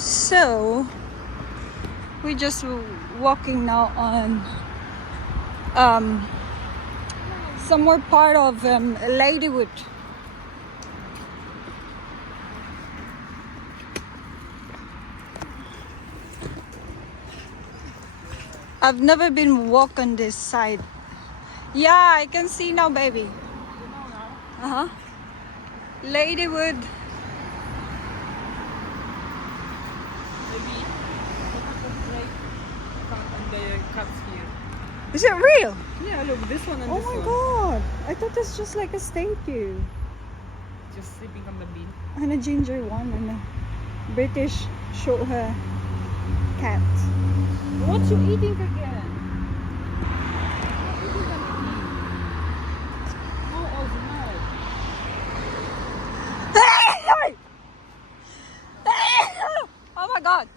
So we're just walking now on some more part of Ladywood. I've never been walk on this side. Yeah, I can see now, baby. Uh-huh. Ladywood. Maybe and the cuts here. Is it real? Yeah, look, this one and Oh this my one. god. I thought it's just like a statue. Just sleeping on the bean. And a ginger one and a British show her cat. What you eating again? Oh my god.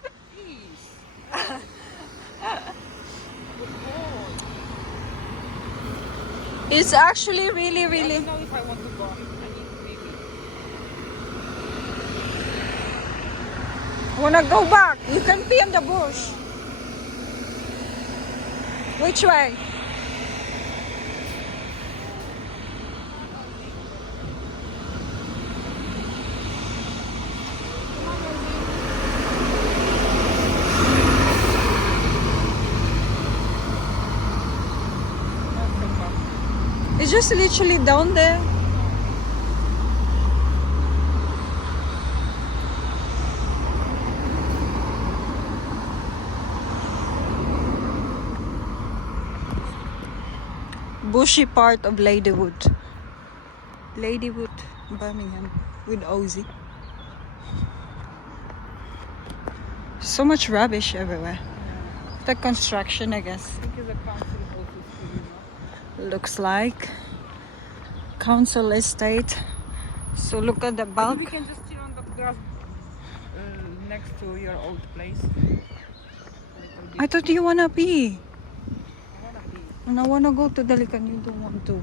It's actually really, I really. don't know if I want to go. I need maybe. Wanna go back? You can pee in the bush. Which way? It's just literally down there. Bushy part of Ladywood. Ladywood, Birmingham, with Ozzy. So much rubbish everywhere. The construction, I guess. I think it's a council office too, Looks like council estate. So look at the We bulk. can just chill on the grass next to your old place. I thought you wanna pee. I wanna be. And I wanna go to the lake and you don't want to.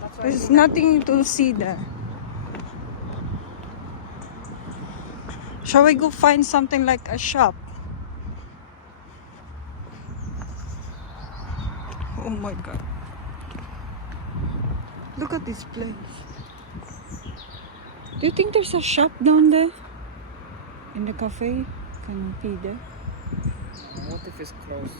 That's why There's nothing to see there. Shall we go find something like a shop? Oh my god. Look at this place. Do you think there's a shop down there? In the cafe? Can you pee there? What if it's closed?